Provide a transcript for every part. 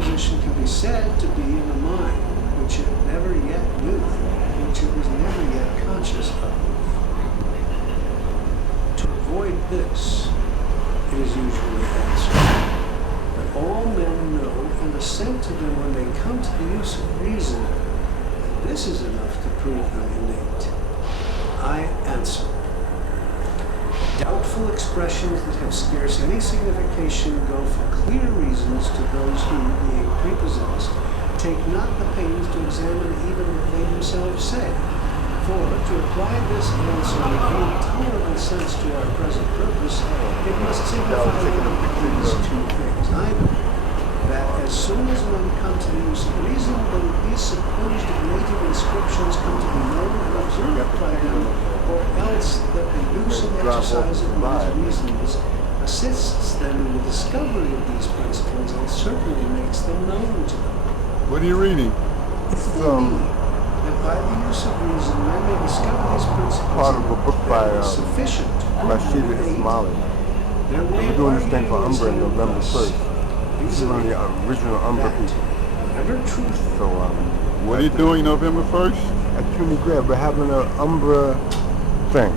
proposition can be said to be in a mind which it never yet knew, which it was never yet conscious of. To avoid this, it is usually answered that all men know and assent to them when they come to the use of reason, and this is enough to prove them innate. I answer. Doubtful expressions that have scarce any signification go for clear reasons to those who, being prepossessed, take not the pains to examine even what they themselves say. For, to apply this answer with any tolerable sense to our present purpose, it must signify one of these two things. Either that as soon as men come to the use of reason, then these supposed native inscriptions come to be known and observed by them, or else that the use and exercise of these reasons assists them in the discovery of these principles and certainly makes them known to them. What are you reading? If they mean that by the use of reason men may discover these principles Part of a book by sufficient to Rashida Ismaili. We're doing this thing for Umbra on November 1st. This is one of the original Umbra people. So, what are you doing November 1st? At CUNY Grad, we're having an Umbra thing.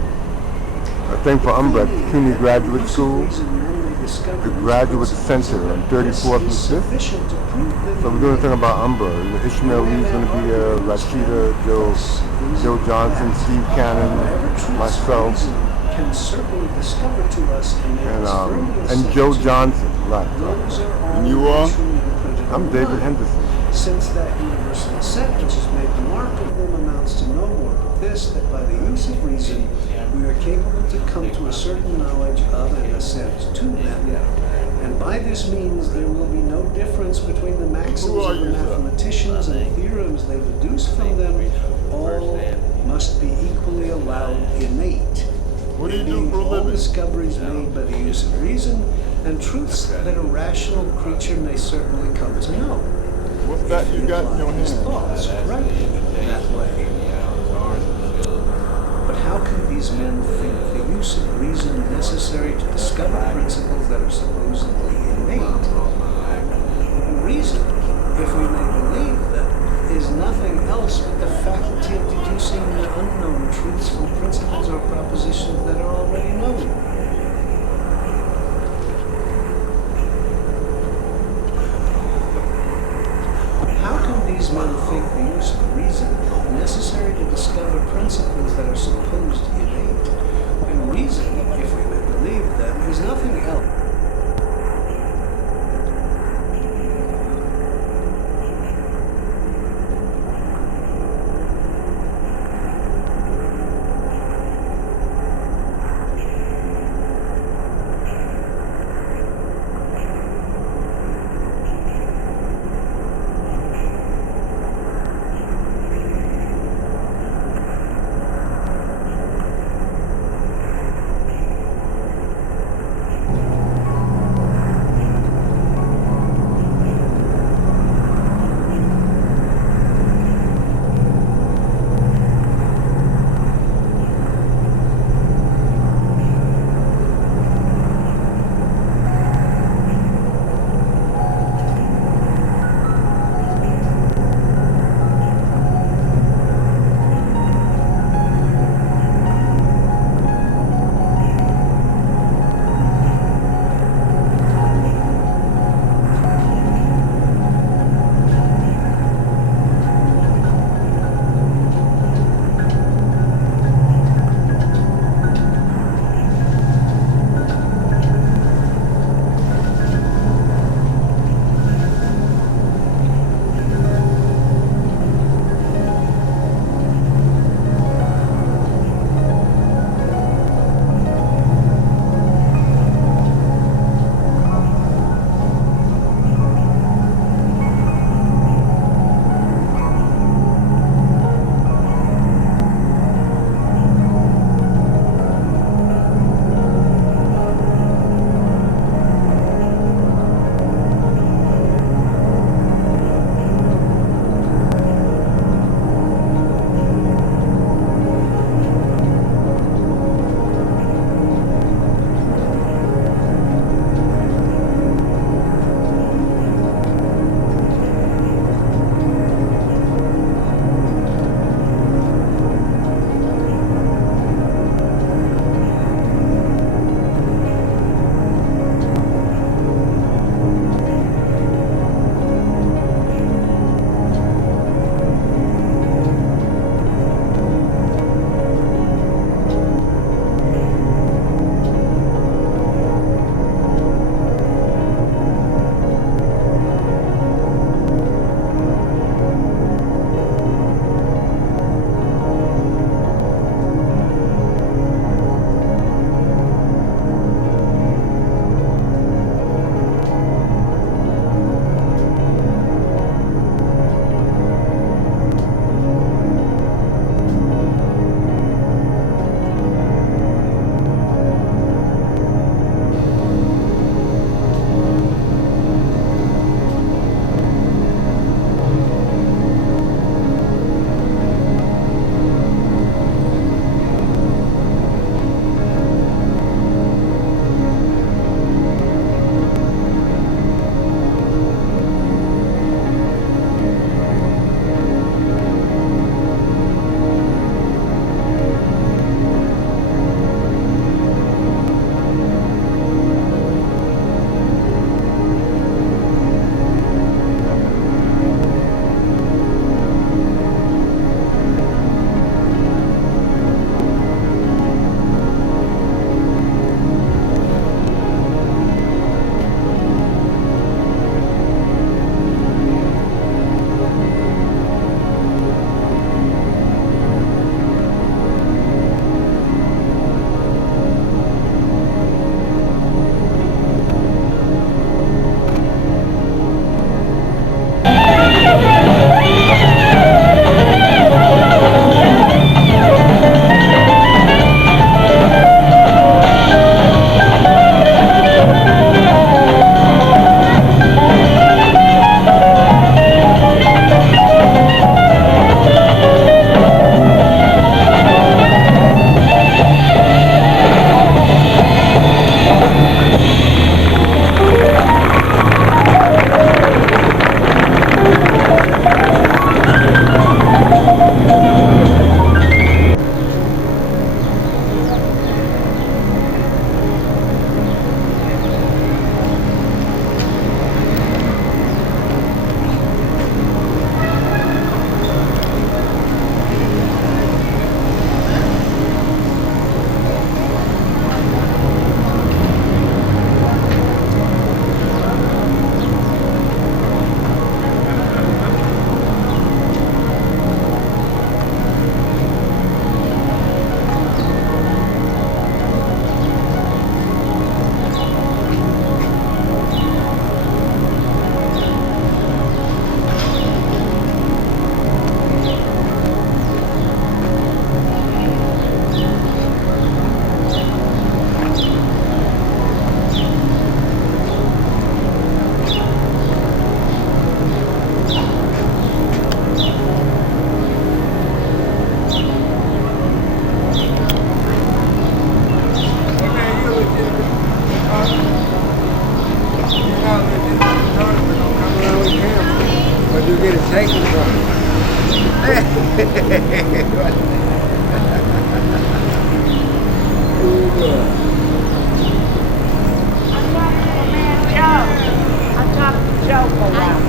A thing for Umbra at CUNY Graduate School. The Graduate Center on 34th and 5th. So we're doing a thing about Umbra. Ishmael Lee's going to be there, Rashida, Joe Johnson, Steve Cannon, myself, and Joe Johnson, right. And you are? I'm David Henderson. Since that universal assent which has made the mark of them amounts to no more but this, that by the use of reason we are capable to come to a certain knowledge of and assent to them, and by this means there will be no difference between the maxims of the mathematicians and theorems they deduce from them. All must be equally allowed innate. What do you do for a all living? Discoveries made by the use of reason, and truths that a rational creature may certainly come to know. What's that you got in your His hand? thoughts right that way. But how can these men think the use of reason necessary to discover principles that are supposedly innate? Reason, if we may believe them, is nothing else but the faculty of deducing the unknown truths from principles or propositions that are already known. How can these men think the use of reason necessary to discover principles that are supposed innate? And reason, if we may believe them, is nothing else. Thank you, I talked to Joe for a while.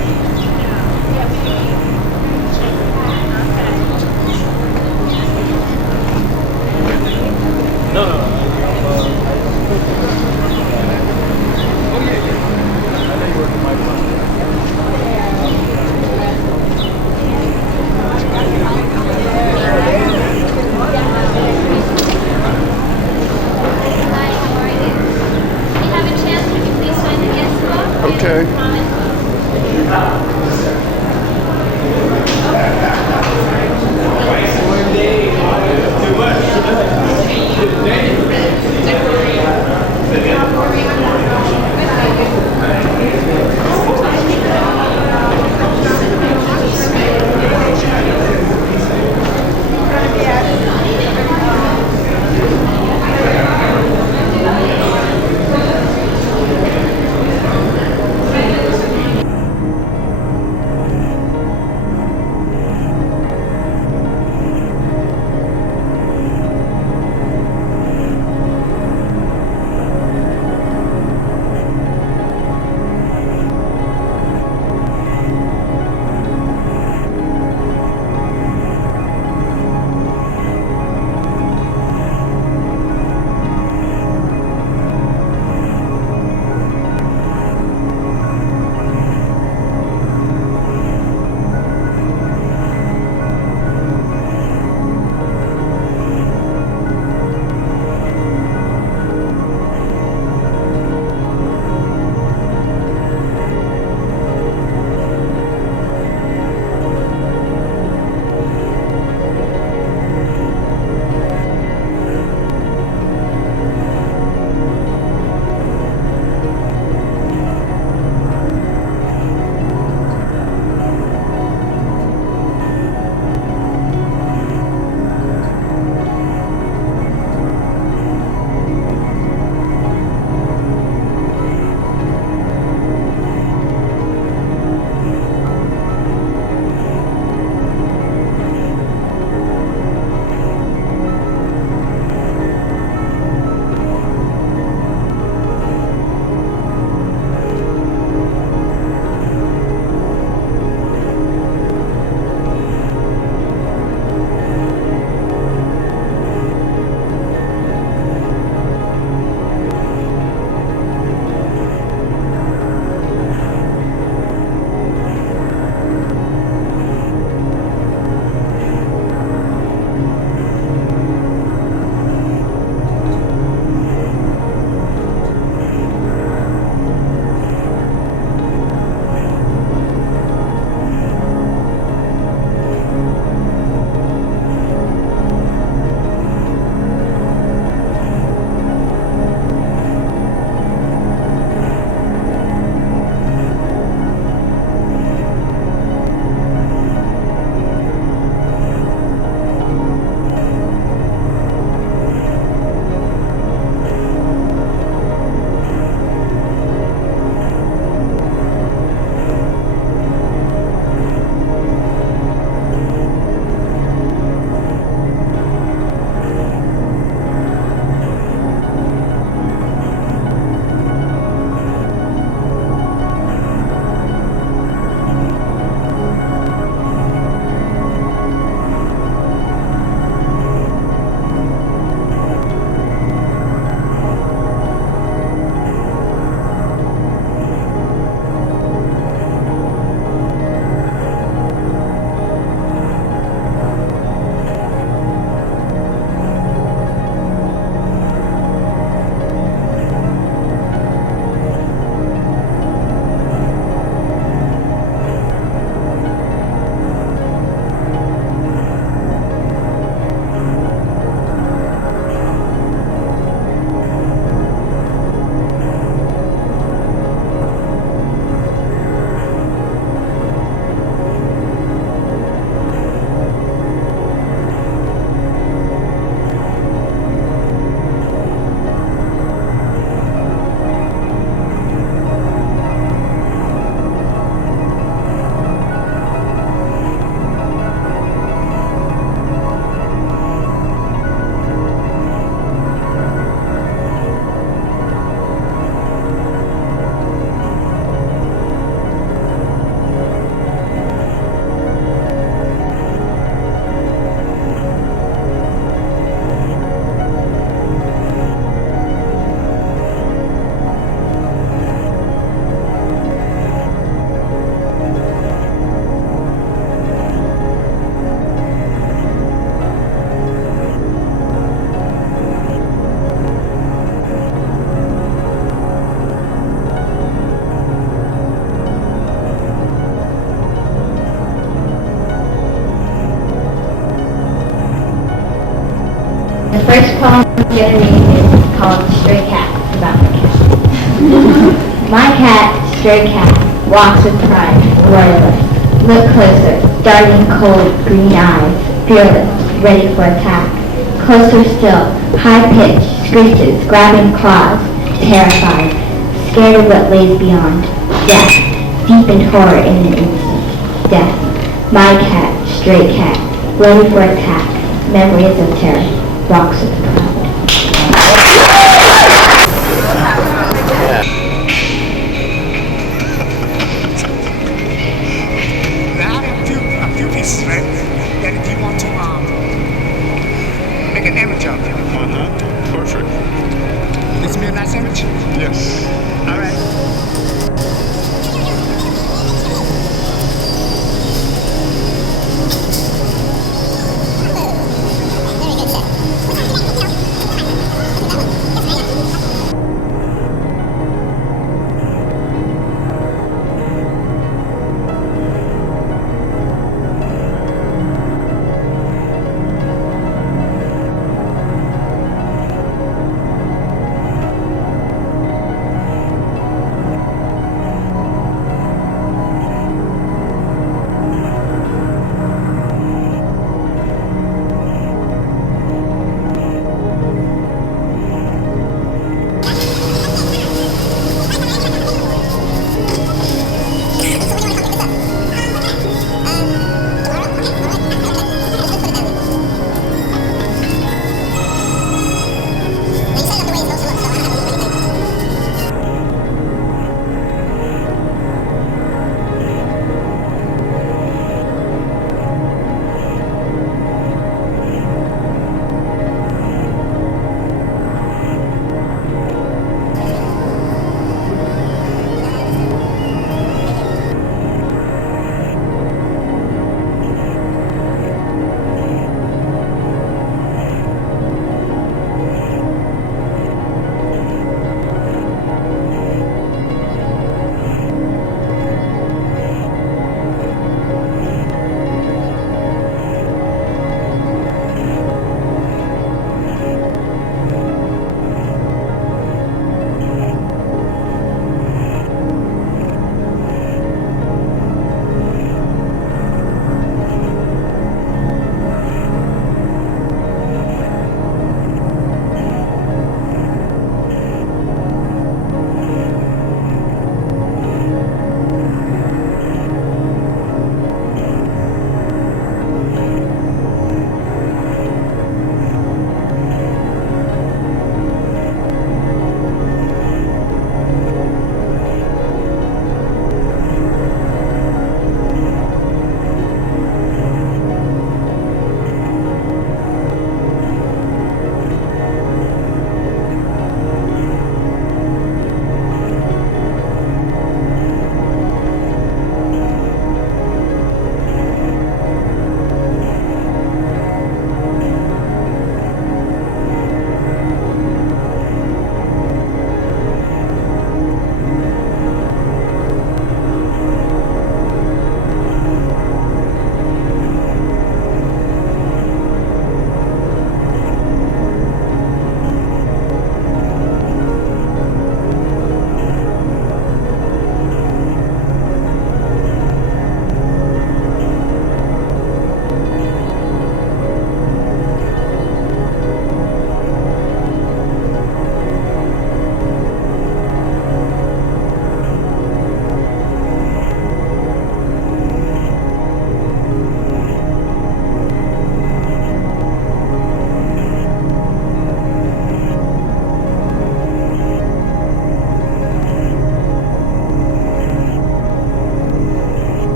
Hi, how are you? If you have a chance, would you please sign the guest book? Okay. Promise. My cat, stray cat, walks with pride, royalist. Look closer, darting cold green eyes, fearless, ready for attack. Closer still, high-pitched screeches, grabbing claws, terrified, scared of what lays beyond. Death, deepened horror in an instant. Death. My cat, stray cat, ready for attack, memories of terror, walks with pride. Now I have a few pieces, right? That if you want to make an image of it. Perfect. This be a nice image? Yes. All right.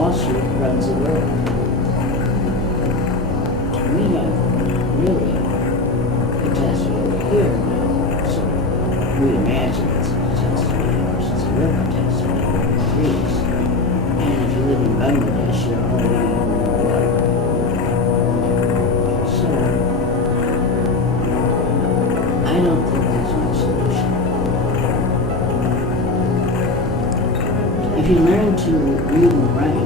Wall Street runs the world. We have really catastrophe over here now. So we imagine it's a catastrophe, it's a real catastrophe over the trees. And if you live in Bangladesh, you're already in water. So I don't think there's one solution. If you learn to read and write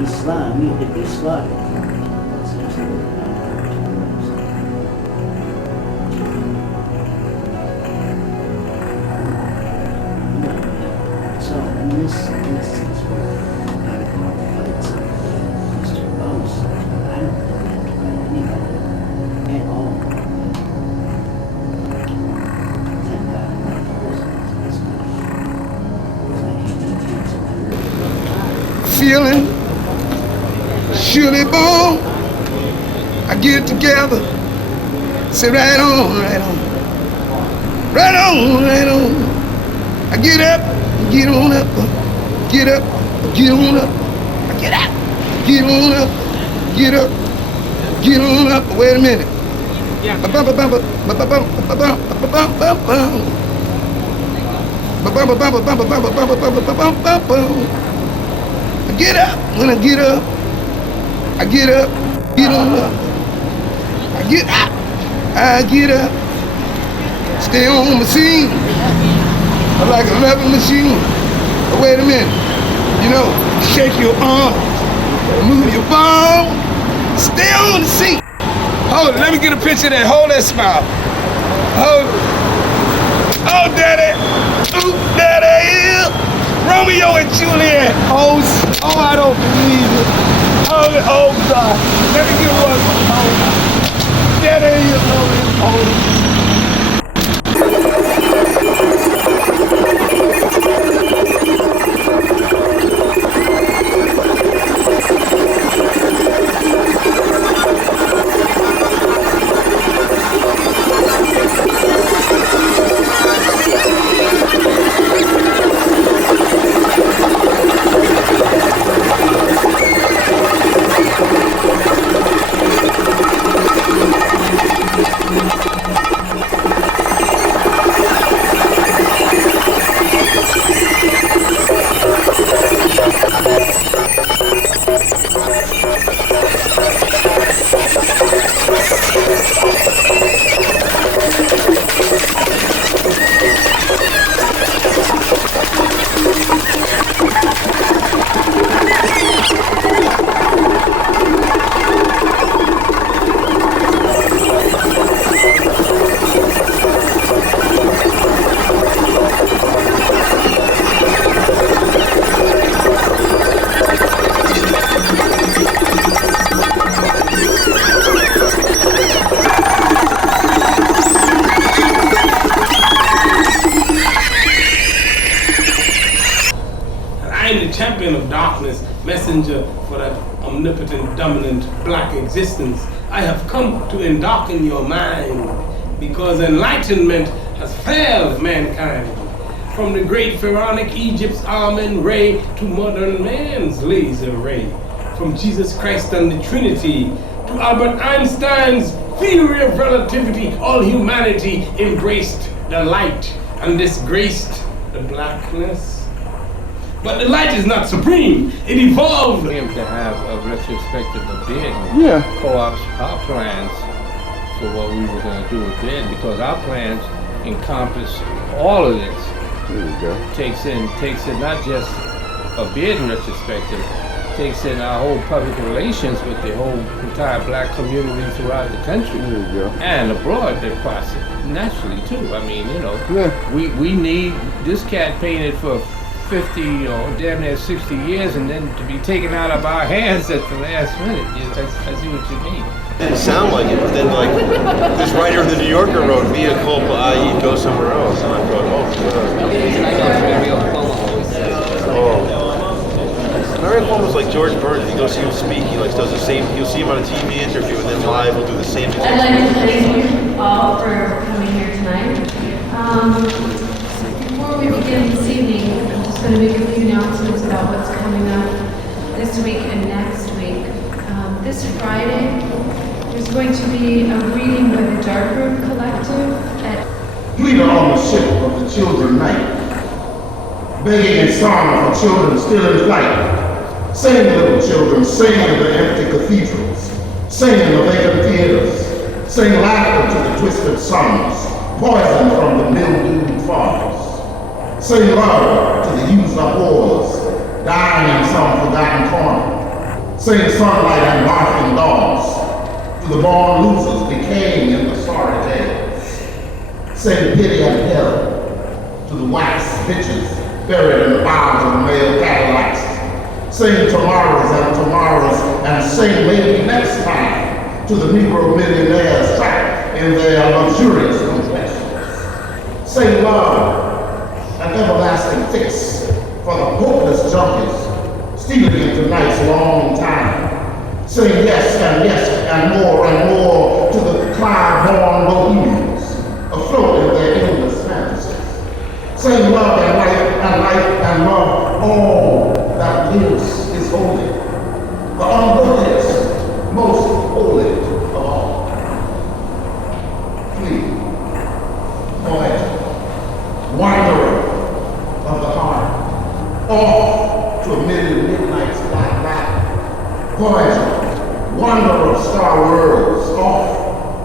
Islam, you could be slaughtered. That's absolutely not so in this instance where Article fights Mr. Bose, I don't think we have to write anybody at all. Thank God I'm not president of this country. Feeling surely born. I get it together. Say right on, right on. Right on, right on. I get up, get on up, get up, get on up. I get up, get on up, get up, get on up. Wait a minute. I get up. When I get up, I get up, get on up. I get up, I get up. Stay on my scene. I like a loving machine. But wait a minute. You know, shake your arm, move your ball, stay on the scene. Hold it, let me get a picture of that. Hold that smile. Hold it. Oh, daddy. Ooh, daddy. Romeo and Juliet. Oh, I don't believe it. Oh, God. Let me get one. Oh, daddy. Oh. Messenger for that omnipotent, dominant black existence. I have come to endarken your mind because enlightenment has failed mankind. From the great pharaonic Egypt's Amen ray to modern man's laser ray. From Jesus Christ and the Trinity to Albert Einstein's theory of relativity, all humanity embraced the light and disgraced the blackness. But the light is not supreme. It evolved. We have to have a retrospective of Ben. Yeah. Co-ops our plans for what we were going to do with Ben, because our plans encompass all of this. There you go. Takes in not just a Ben retrospective, takes in our whole public relations with the whole entire black community throughout the country. There you go. And abroad, of course, naturally too. I mean, Yeah. we need this cat painted for 50 or damn near 60 years and then to be taken out of our hands at the last minute. I see what you mean. It didn't sound like it, but then like this writer of the New Yorker wrote via culpa, i.e. go somewhere else. And I thought, Mario Cuomo's like George Burns. You go see him speak, he like does the same, you'll see him on a TV interview and then live he'll do the same thing. I'd like to thank you all for coming here tonight. Before we begin this evening, I'm just going to make a few announcements about what's coming up. this week and next week. This Friday, there's going to be a reading by the Darkroom Collective at Leader on the ship of the children night, begging a song for children still in flight. Sing, little children, sing in the empty cathedrals, sing in the vacant theaters, sing laughter to the twisted suns, poison from the mildewed fathers. Sing love to the used up wars, dying in some forgotten corner. Sing sunlight and barking dogs, to the born losers decaying in the sorry tales. Sing pity and hell to the wax bitches buried in the bowels of the male Cadillacs. Sing tomorrows and sing maybe next time to the Negro millionaires trapped in their luxurious complexes. Sing love, an everlasting fix for the hopeless junkies stealing into night's long time. Sing yes and more to the cloud-born bohemians afloat in their endless fantasies. Sing love and life and love, all that lives is holy, the unholiest, most holy of all. Please, poet, wanderer of the heart, off to a million midnights black night. Voyager, wanderer of star worlds, off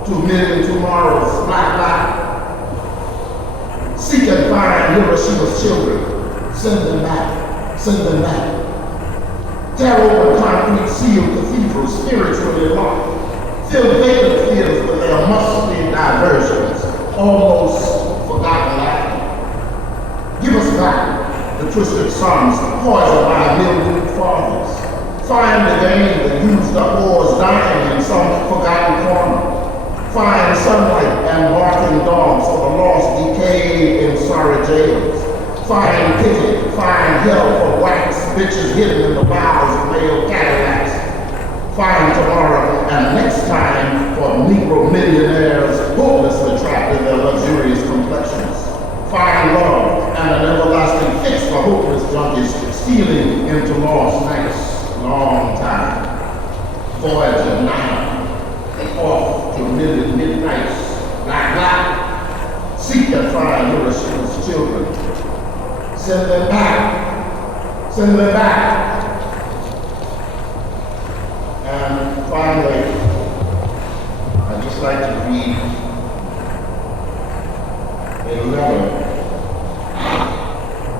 to a million tomorrows black light. Seek and find Hiroshima's children, send them back. Tear open concrete sealed cathedrals spiritually locked. Fill vacant fields with their musty diversions, almost forgotten laughter. Give us back the twisted suns poisoned by mildewed fathers. Find again the used up wars dying in some forgotten corner. Find sunlight and barking dogs for the lost decayed in sorry jails. Find pity, find hell for wax bitches hidden in the bowels of male Cadillacs. Find tomorrow and next time for Negro millionaires hopelessly trapped in their luxurious complexions. Find love and an everlasting fix for hopeless junkies stealing into lost nights long time. Voyager 9, off to a million midnights, black. Seek and find Hiroshima's children. Send them back. And finally, I'd just like to read a letter.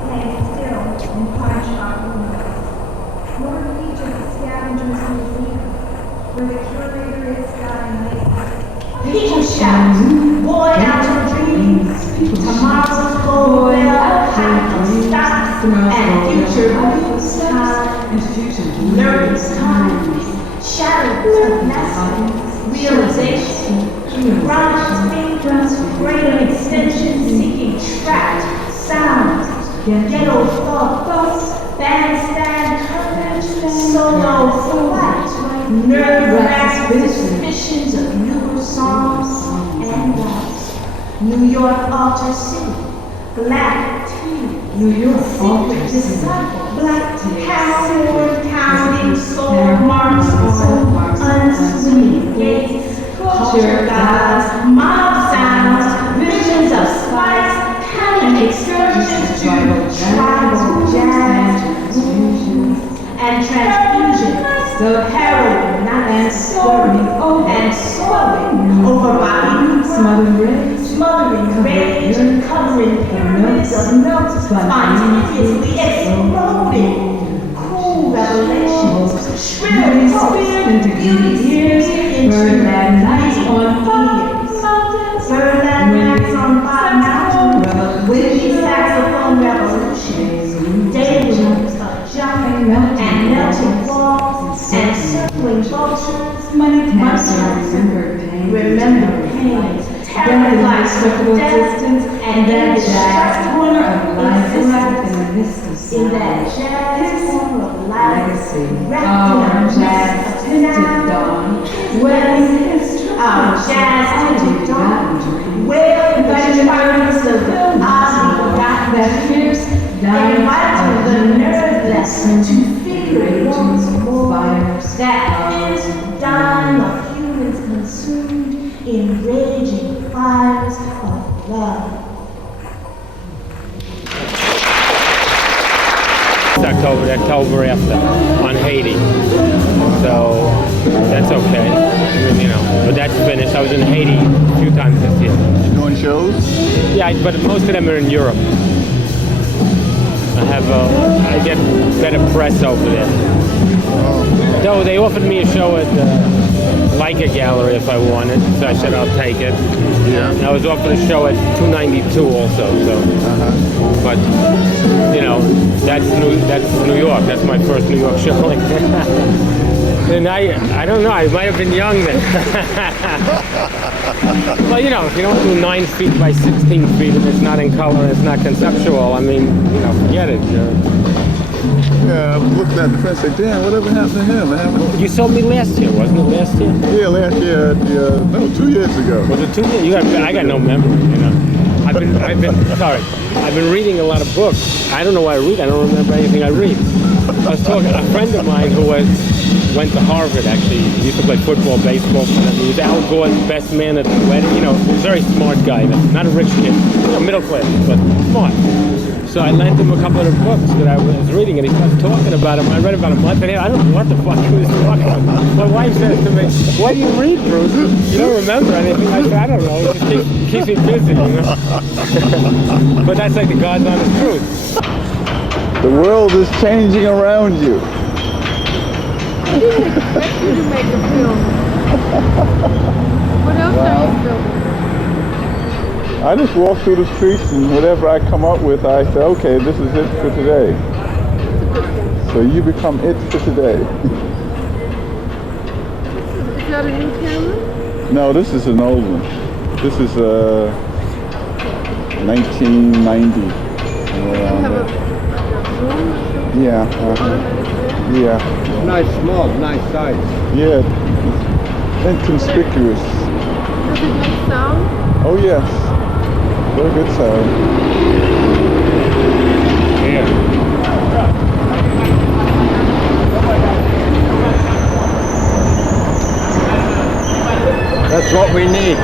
Lay still and punch our windows. Lord, each of the scavengers museum, where the curator is dying late. People shout, boy out your dreams. Tomorrow's goal will have to stop, and future moves time, learning times, shadows of lessons, realization, rhymes, fingers, greater extension, seeking trapped sounds, ghetto thoughts, bandstand courage, solo flight, nerve-wracked suspicions of newer songs and loves. New York Altar City, Black Tea, New York Secret Disciple, Black Tea, Howard County, Soul Marks, Unswinging Gates, Culture Gods, Mob Sounds, Visions of Spice, County Excursions to Tribal Jazz, and Transfusions, the heroin, and soaring over body, smothering rage, covering pyramids of notes, spontaneously exploding, cool revelations, shrill spirit beauties into nights on ears, Berlin nights on mountains, witty saxophone revolutions, daydreams of jumping and melting walls and circling vultures, remember pain, terror like distance, and then just corner of life in that jazz form of life, wrapped in our tinted dawn, our jazz tinted dawn, where the charms of the Ozzy got the fierce, inviting the nerveless to feel secret once more that this dime of humans consumed in raging fires of love. October, the October after on Haiti. So that's okay. You know, but that's finished. I was in Haiti a few times this year. You doing shows? Yeah, but most of them are in Europe. I get better press over there. So they offered me a show at the Leica Gallery if I wanted, so I said I'll take it. Yeah. And I was offered a show at 292 also. So, but you know, that's New York. That's my first New York show. And I don't know. I might have been young then. Well, you know, if you don't do 9 feet by 16 feet and it's not in color and it's not conceptual, I mean, you know, forget it. Yeah, I was looking at the press and said, damn, whatever happened to him? What happened to You saw me last year, wasn't it last year? Yeah, last year. No, 2 years ago. Was it 2 years? I got no memory, you know. I've been reading a lot of books. I don't know why I read. I don't remember anything I read. I was talking to a friend of mine who went to Harvard, actually. He used to play football, baseball. He was Al Gore's best man at the wedding. You know, he was a very smart guy. Not a rich kid. You know, middle class, but smart. So I lent him a couple of the books that I was reading, and he started talking about them. I read about a month, and I don't know what the fuck he was talking about. My wife says to me, "What do you read, Bruce? You don't remember anything?" I said, "I don't know. It just keeps me busy, you know." But that's like the God's honest truth. The world is changing around you. I didn't expect you to make a film. What else are you filming? I just walk through the streets and whatever I come up with, I say, okay, this is it for today. So you become it for today. Is that a new camera? No, this is an old one. This is 1990. Around there. Yeah. Yeah. Nice small, nice size. Yeah. Inconspicuous. Does it make sound? Oh yes. Very good sound. Yeah. That's what we need.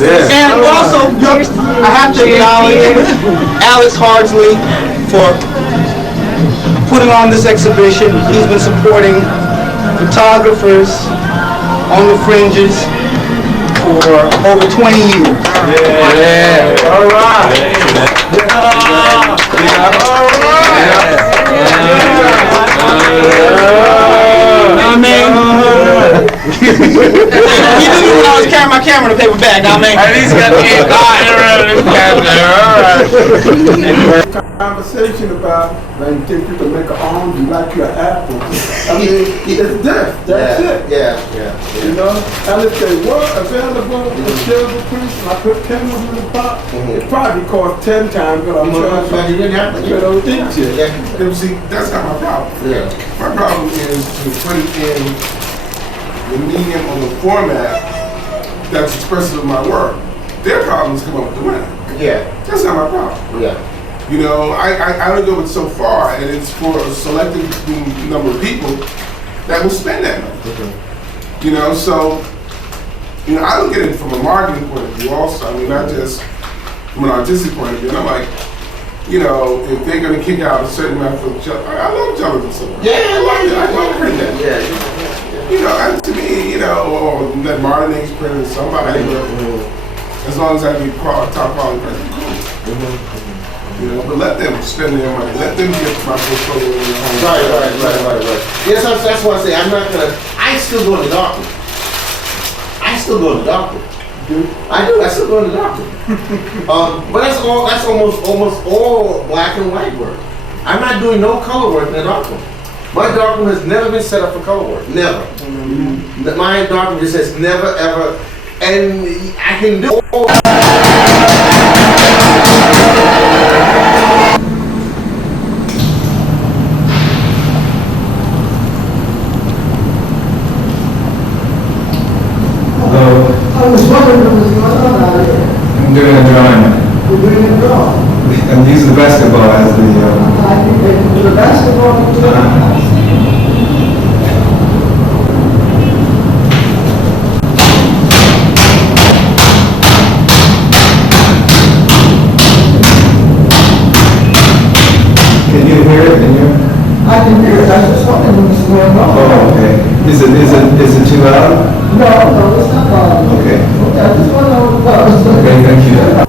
And also, I have to acknowledge Alex Hardsley for putting on this exhibition. He's been supporting photographers on the fringes for over 20 years. Yeah. All right. I mean, even when I was carrying my camera in a paper bag, I mean, at least got the conversation about when you think you can make an arm, you like your apple. I mean, it's death. That's it. Yeah. You know, and if they were available for silver prints, and I put cameras in the box, it probably cost 10 times what I'm charging. You didn't have to. You don't think you? And see, that's not my problem. Yeah. My problem is to put it in the medium or the format that's expressive of my work. Their problem is come up with the money. Yeah. That's not my problem. Yeah. You know, I only go so far, and it's for a selected number of people that will spend that money. You know, so, you know, I look at it from a marketing point of view also. I mean, not just from an artistic point of view. And I'm like, you know, if they're going to kick out a certain amount of I love Jonathan Silver. Yeah, I love it. I love hearing that. Yeah. You know, and to me, you know, or that Martin X president, somebody, as long as I get top quality president, cool. You know, but let them spend their money. Let them get my portfolio in their home. Right. Yes, that's what I say. I'm not gonna. I still go to the doctor. I still go to the doctor. I do. I still go to the doctor. But that's all. That's almost all black and white work. I'm not doing no color work in the doctor. My darkroom has never been set up for color work. Never. My darkroom just has never ever. And I can do all. I was wondering what was going on out here. I'm doing a drawing. You're doing a drawing. I'm using the basketball as the. I think they do the basketball too. Can you hear it in here? I can hear it. I was just wondering what was going on. Oh, okay. Is it too loud? No, it's not loud. Okay. Okay, I just want to know what it was. Okay, thank you.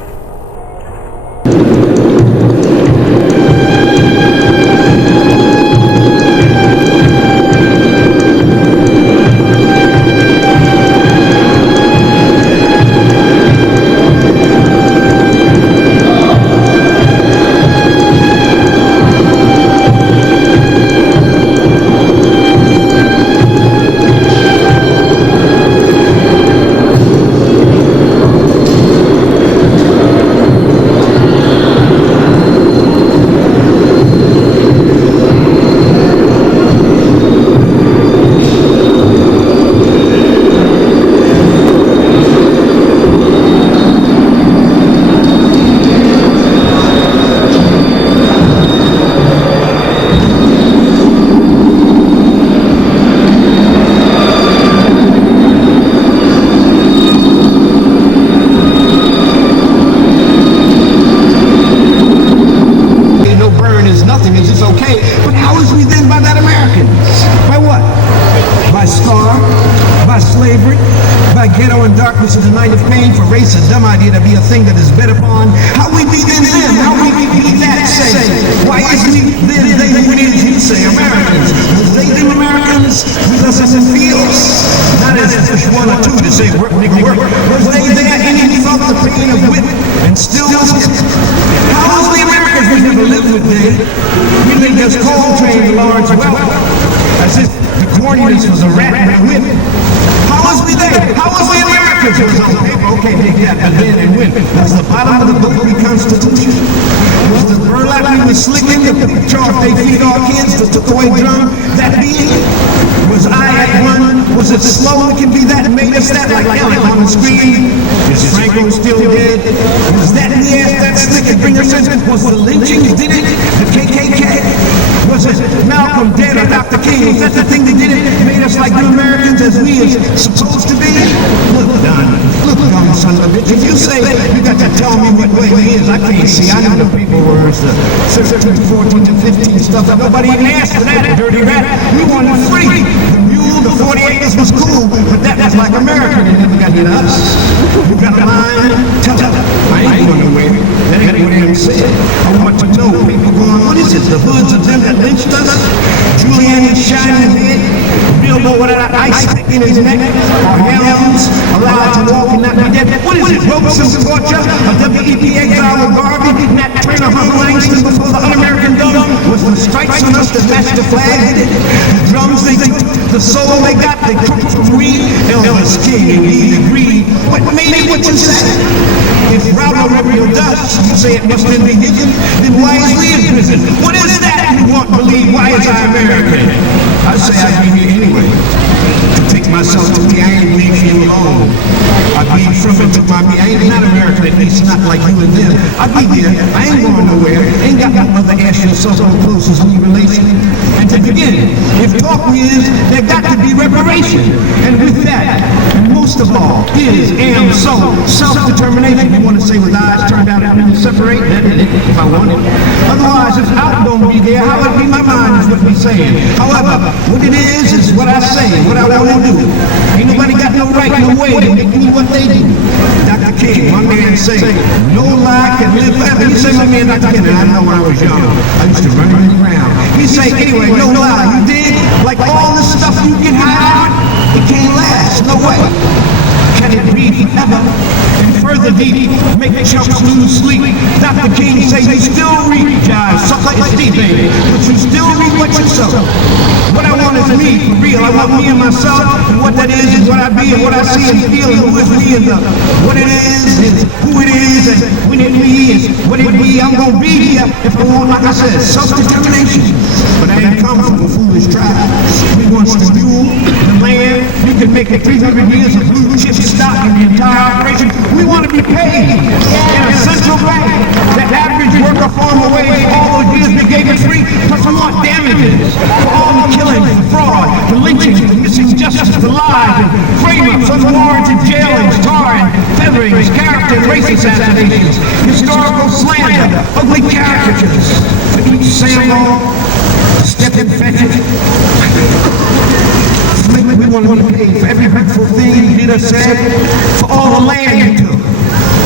And with that, most of all, is, am, so, self-determination. You want to say with eyes turned out and really separate? That is it, if I want it. Otherwise, if out don't be there, how would be my mind is what we're saying. However, what it is what I say, what I want to do. Ain't nobody got no right, no way to make me what they do. Dr. King, my man say, no lie can live forever. You say my man Dr. King, and I know when I was young, I used to run around. He say, anyway, no lie, you dig? Like all the stuff you can hide, it can't last, no way. Can it be forever? And further deep, make chumps lose sleep. Dr. King say you still reap, jive, suck like it's deep, baby, but you still reap what you sow. What I want is me, for real. I want me and myself, and what that is what I be, and what I see and feel, and who is me, and what it is who it is, and when it be is what it be. I'm gonna be here if I want, like I said, self-determination. But I ain't come from a foolish tribe. We want to rule the land. You can make it 300 years of blue chip stock in the entire operation. We want to be paid in a central bank. The average worker farmer wage all those years we gave it free, plus we want damages for all the killings, the fraud, the lynchings, the missing justice, the lies, and frame-ups, unwarranted jailings, tarring, featherings, character and race assassinations, historical slander, ugly caricatures for each Sambo, step and fetch it. We want to be paid for every hurtful thing you did or said, for all the land you took,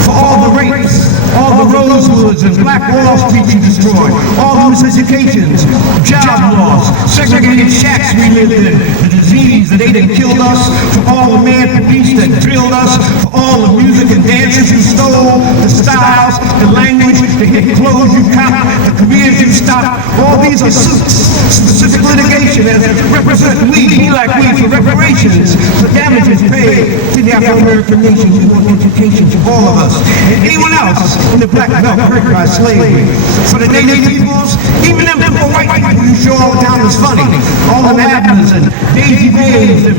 for all the rapes, all the Rosewoods and Black Wall Street you destroyed, all those educations, job loss, segregated shacks we lived in, the disease that ate and killed us, for all the mad police that drilled us, for all the music and dances you stole, the styles, the language, the clothes you copped, the careers you stopped. All these are suits, specific litigation that represent we, be like we, for reparations, for damages paid to the Afro-American nation. We want education for all of us and anyone else in the black belt hurt by slavery. For the native peoples, even them poor white people you show all the time is funny. All the Abners and Daisy Bays and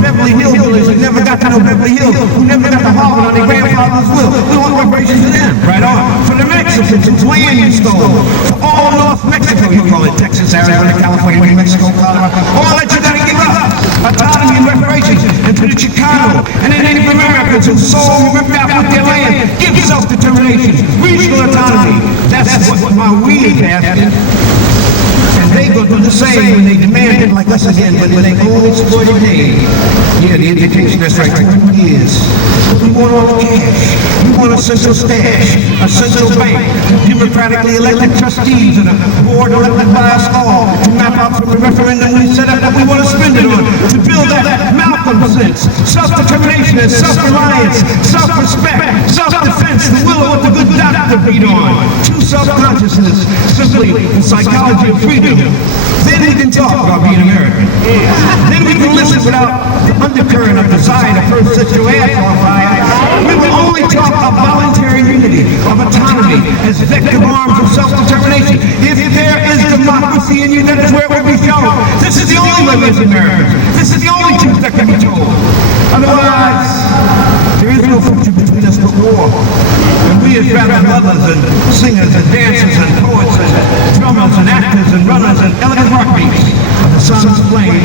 Beverly Hillbillies who never got to know Beverly Hills, who never got to Harvard on their grandfather's will. We want reparations to them. Right on. For the Mexicans whose land you stole. For all North Mexico, you call it Texas, Arizona, California, New Mexico, Colorado. All that you gotta give up. Autonomy and reparations. And to the Chicano and the Native Americans who sold and ripped out with their land. Give self-determination. Regional autonomy. That's what my we asking. And they go do the same when they demand it like us again, but when they own exploited day. Yeah, the education, that's right, 20 years. But we want all the cash. We want a central stash, a central bank, democratically elected trustees, and a board elected by us all to map out from the referendum we set up what we want to spend it on, to build that Malcolm sense, self-determination and self-reliance, self-respect, self-defense, the will of what the good doctor beat on, true self-consciousness, simply the psychology of freedom. Then we can talk about being American. Then we can listen without the undercurrent of desire to first set your ass on fire. We will only talk of voluntary unity, of autonomy, as effective arms of self-determination. If there is democracy in you, that is where it will be shown. This is the only way as Americans. This is the only truth that can be told. Otherwise, there is no future between us but war. And we as rabbi lovers and singers and dancers and poets and drummers and actors and runners and elegant heartbeats of the sun's flame.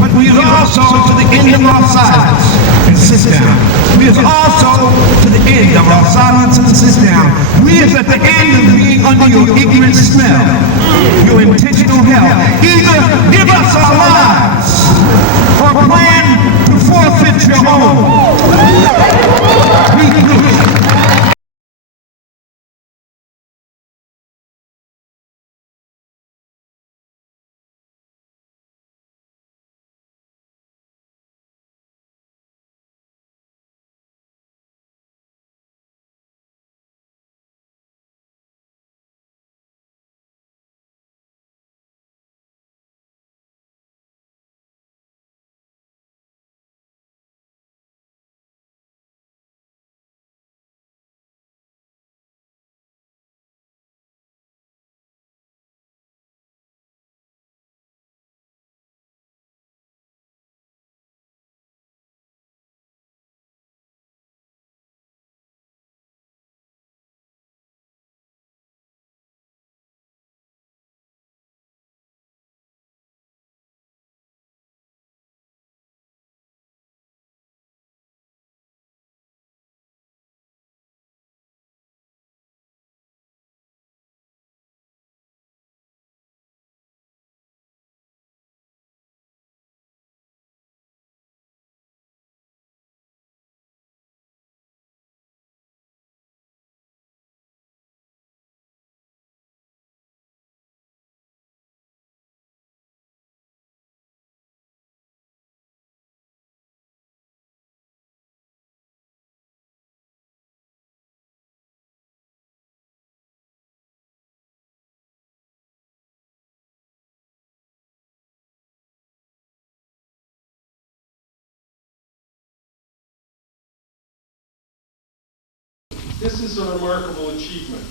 But we is also to the end of our silence and sit down. We is also to the end of our silence and sit down. We is at the end of being under your ignorant smell, your intentional hell. Either give us our lives or plan to forfeit your own. This is a remarkable achievement.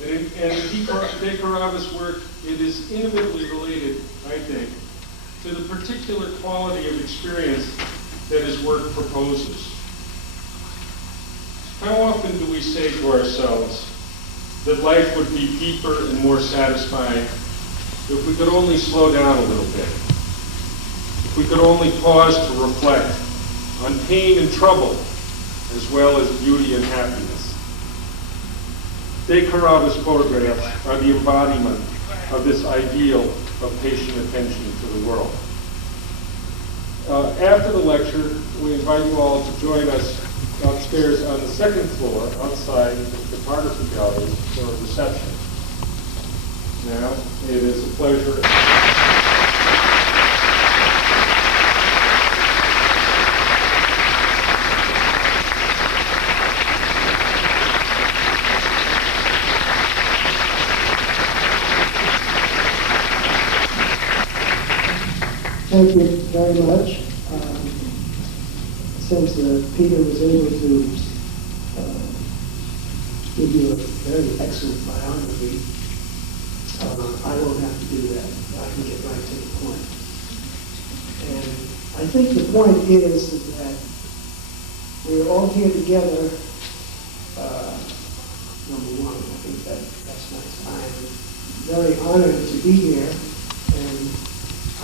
And in De Carava's work, it is intimately related, I think, to the particular quality of experience that his work proposes. How often do we say to ourselves that life would be deeper and more satisfying if we could only slow down a little bit? If we could only pause to reflect on pain and trouble, as well as beauty and happiness. De Carava's photographs are the embodiment of this ideal of patient attention to the world. After the lecture, we invite you all to join us upstairs on the second floor, outside the photography gallery, for a reception. Now, it is a pleasure. Thank you very much. Since Peter was able to give you a very excellent biography, I won't have to do that. I can get right to the point. And I think the point is that we're all here together. Number one, I think that's nice. I'm very honored to be here, and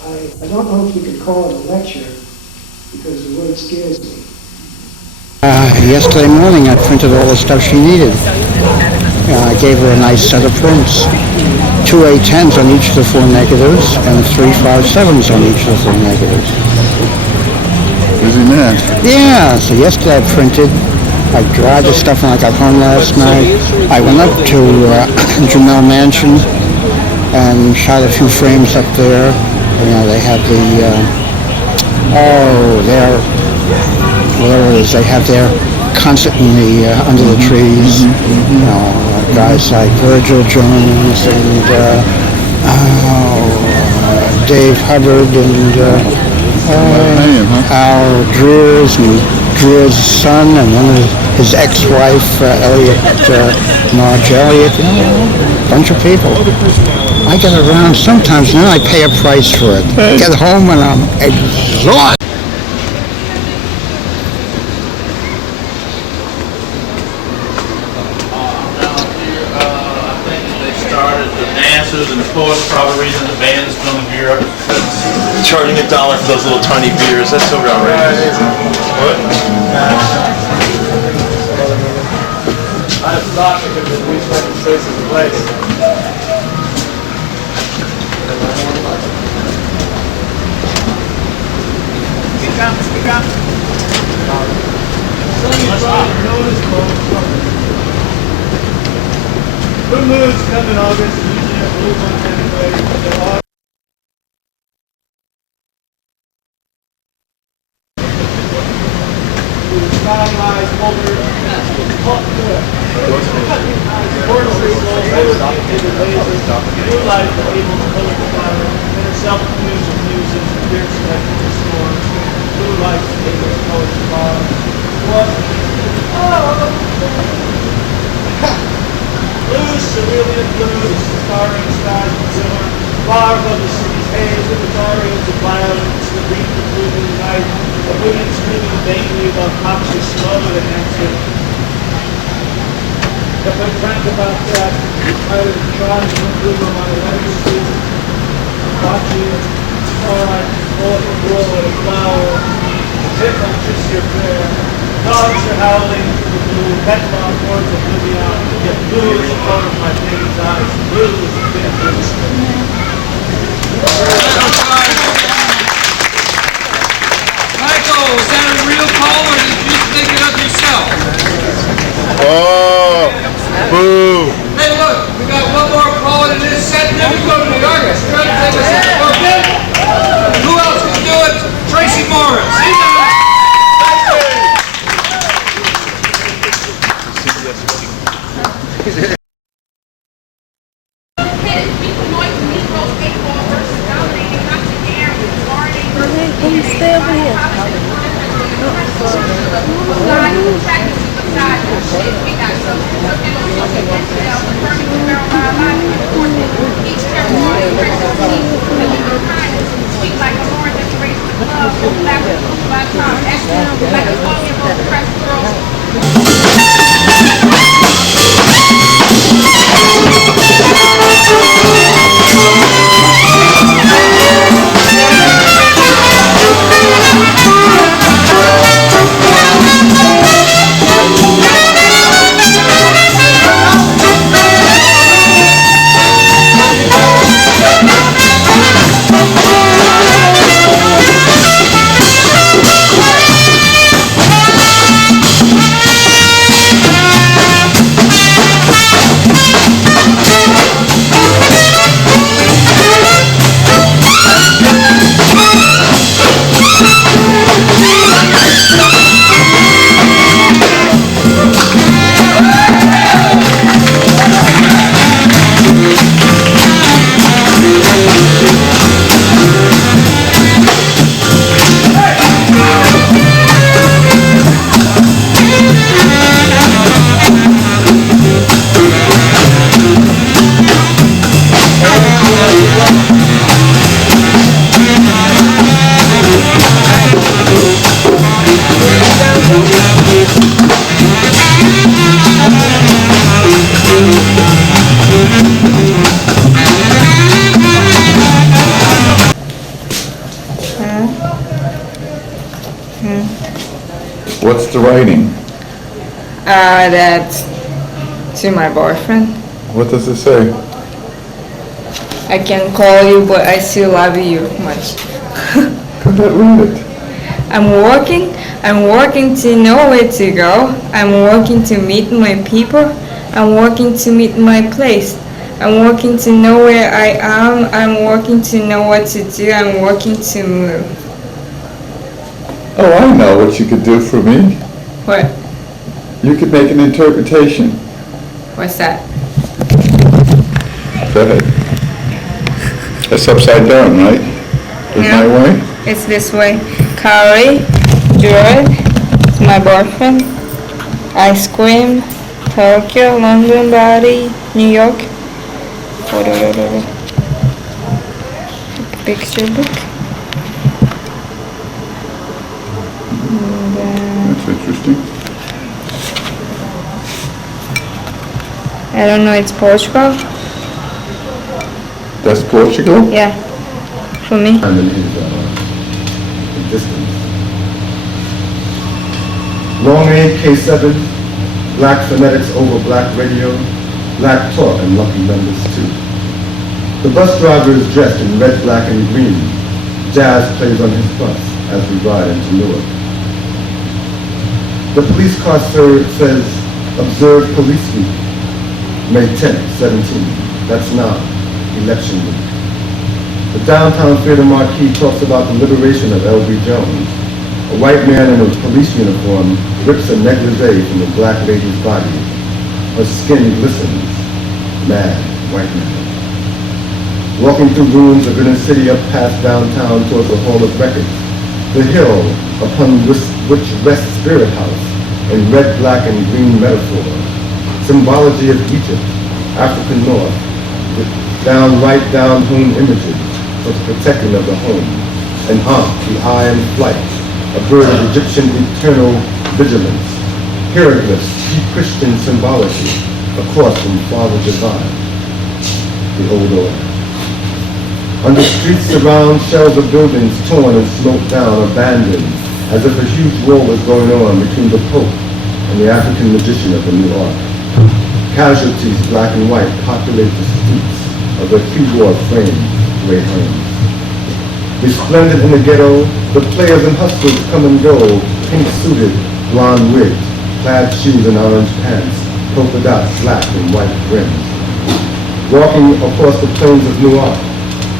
I don't know if you could call it a lecture, because the word scares me. Yesterday morning I printed all the stuff she needed. I gave her a nice set of prints. 2 A10s on each of the 4 negatives and 3 5.7s on each of the 4 negatives. Busy man. Yeah, so yesterday I printed. I dried the stuff when I got home last night. I went up to Jamel Mansion and shot a few frames up there. You know, they have they have their concert in the under the trees. You know, guys like Virgil Jones and Dave Hubbard and Al Dreers and Dreer's son and one of his ex-wife, Elliot, Marge Elliott. You know, a bunch of people. I get around sometimes, and then I pay a price for it. Get home and I'm exhausted. And the poets probably reason the band's coming here. Charging $1 for those little tiny beers. That's so outrageous. What? I have thought because at least I can say some place. Speak up. Good moods come in August. Blue ones anyway. Skylight, holder, hot good. Blue light is able to color the flower, and herself confused with music, fierce like the storm. Blue light is able to color the flower. What? Blues, cerulean blues, starring skies and silver, far above the city's haze, with the guardians of violence, the green concluding the night, the women screaming vainly about cops who slow and answer. If I drank about that, I would have tried to improve on my letter street, watching, alright, all the grow and flower, tip on just your prayer. Dogs are howling through the blue, headlong towards oblivion, yet blue is the color of my baby's eyes, blue is the thin blue skin. Michael, was that a real call or did you think it up yourself? Oh, boo. Hey look, we got one more call in this set and then we go to New York. It's trying to take us into Brooklyn. Who else can do it? Tracy Morris. Can you stay over here? What's the writing? That's to my boyfriend. What does it say? I can call you, but I still love you much. Go ahead, read it. I'm working to know where to go. I'm working to meet my people. I'm working to meet my place. I'm working to know where I am. I'm working to know what to do. I'm working to move. Oh, I know what you could do for me. What? You could make an interpretation. What's that? Go ahead. That's upside down, right? Is my way? It's this way. Carrie, Jared, it's my boyfriend. Ice cream, Tokyo, London, Bali, New York. Picture book. That's interesting. I don't know, it's Portugal? That's Portugal? Yeah, for me. And in his existence. Long A K7, black phonetics over black radio, black talk and lucky numbers too. The bus driver is dressed in red, black, and green. Jazz plays on his bus as we ride into Newark. The police car says, observe police week, May 10th, 17. That's now, election week. The downtown theater marquee talks about the liberation of L.B. Jones. A white man in a police uniform rips a negligee from a black lady's body. Her skin glistens. Mad white man. Walking through ruins of inner city up past downtown towards the Hall of Records. The hill upon which rests Spirit House in red, black, and green metaphor. Symbology of Egypt, African North, with downright down-home images for the protecting of the home. An Ankh, the eye in flight, a bird of Egyptian eternal vigilance. Hieroglyphs, deep Christian symbology, across from Father Divine, the old order. Under streets around, shells of buildings torn and smoked down, abandoned, as if a huge war was going on between the Pope and the African magician of the New Ark. Casualties, black and white, populate the streets of their pre-war framed gray homes. Resplendent in the ghetto, the players and hustlers come and go, pink-suited, blonde-wigged, plaid shoes and orange pants, polka dots slapped in white brims. Walking across the plains of New York,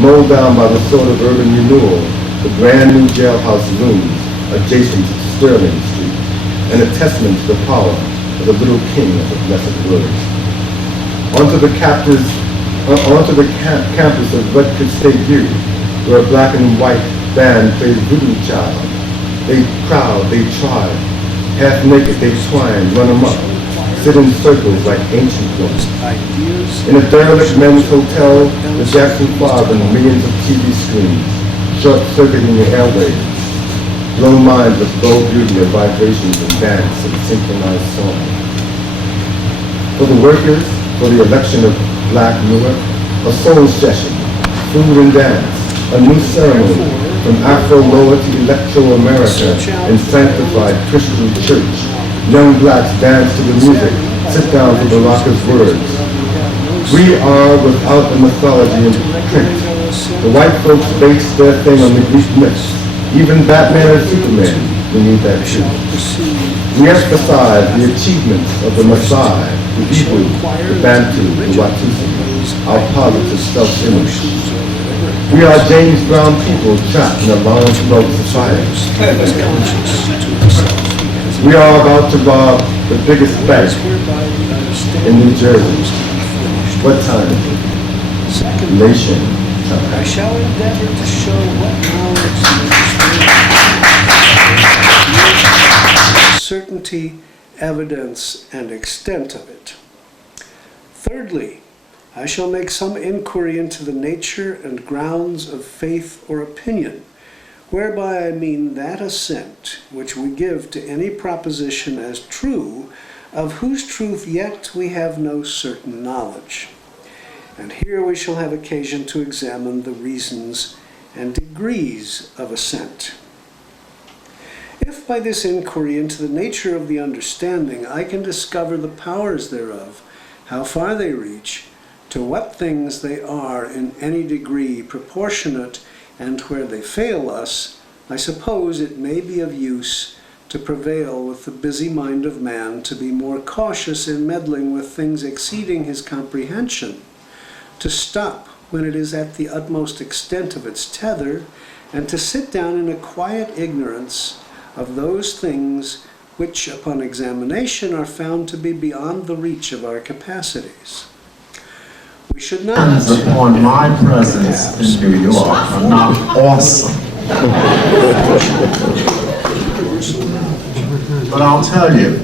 mowed down by the sword of urban renewal, the brand new jailhouse looms adjacent to Sterling Street, and a testament to the power of the little king of the blessed word. Onto the campus of Redwood State U, where a black and white band plays Voodoo Child. They crowd, they tribe, Half naked they twine, run amok, sit in circles like ancient ones. In a derelict men's hotel, the Jackson 5 and millions of TV screens, short-circuiting the airwaves, blow minds with bow beauty of vibrations and dance and synchronized song. For the workers, for the election of Black Newark, a soul session, food and dance, a new ceremony from Afro-Loa to Electro-America in sanctified Christian church. Young blacks dance to the music, sit down to Baraka's words. We are without the mythology and print. The white folks base their thing on the Greek myths. Even Batman and Superman, we need that too. We emphasize the achievements of the Maasai, the Igbo, the Bantu, the Watusi, our positive self-image. We are James Brown people trapped in a long-flow society. We are about to rob the biggest bank in New Jersey. What time is it? Nation time. I shall endeavor to show what knowledge certainty, evidence, and extent of it. Thirdly, I shall make some inquiry into the nature and grounds of faith or opinion, whereby I mean that assent which we give to any proposition as true, of whose truth yet we have no certain knowledge. And here we shall have occasion to examine the reasons and degrees of assent. If by this inquiry into the nature of the understanding I can discover the powers thereof, how far they reach, to what things they are in any degree proportionate, and where they fail us, I suppose it may be of use to prevail with the busy mind of man to be more cautious in meddling with things exceeding his comprehension, to stop when it is at the utmost extent of its tether, and to sit down in a quiet ignorance of those things which upon examination are found to be beyond the reach of our capacities. We should not upon my presence in New York are not awesome. But I'll tell you,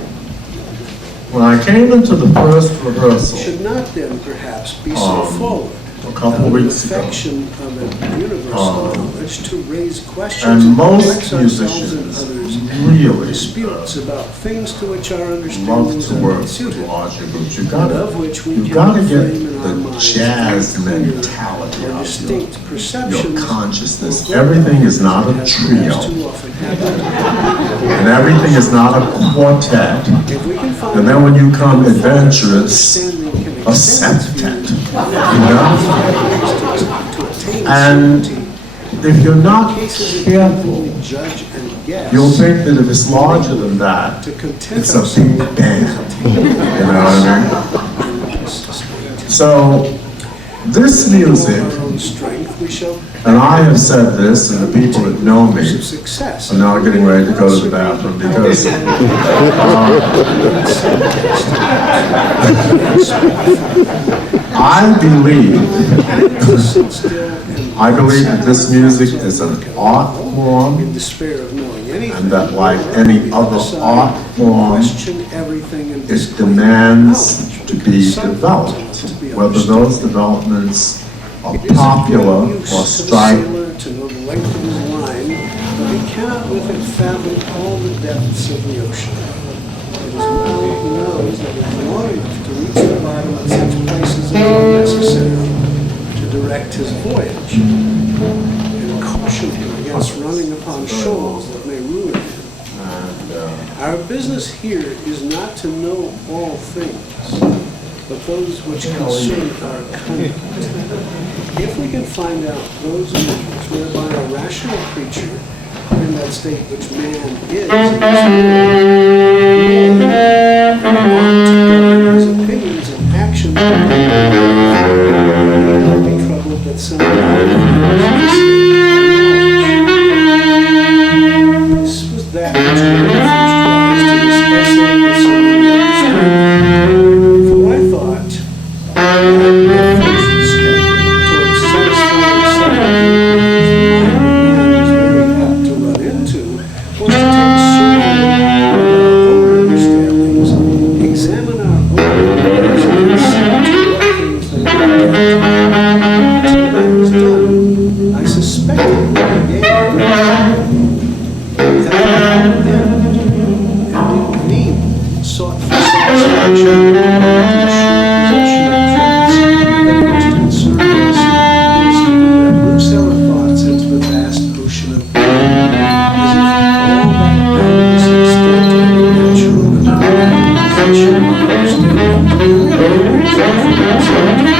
when I came into the first rehearsal, should not then perhaps be so forward a couple of weeks ago, perfection of a universal knowledge to raise questions and most perplex ourselves and musicians others, really disputes about things to which our love understandings to are work not suited, with larger groups. You've and got of which we to cannot get frame in our the minds jazz clear mentality or of distinct your perceptions. consciousness. Everything is not a trio, Too often happen. and everything is not a quartet. If we can find And then when you come out adventurous, understanding can a extend its septet, view, you know? to attain And certainty, if you're not cases careful, of judge and guess, you'll think that if it's larger than that, to content it's a ourselves big band. You know what I mean? So, this music, our own strength, we shall and I have said this, and the people that know me success. are now getting ready to go to the bathroom because I believe that this music is an art form, in despair of knowing anything, and that like any other art form, question everything and it demands to be developed, whether those developments are popular or strike. to know the length of his line, but he cannot with it fathom all the depths of the ocean. It is well he knows that it is long enough to reach the bottom at such places as are necessary to direct his voyage, and caution him against running upon shoals that may ruin him. Our business here is not to know all things, but those which concern our conduct. If we can find out those measures whereby a rational creature, in that state which man is, his opinions and actions, will be troubled that some this was that which gave first rise to this essay concerning the for I thought that the first step towards satisfying some of the mind was very apt to run into was to take survey of our own Thank you.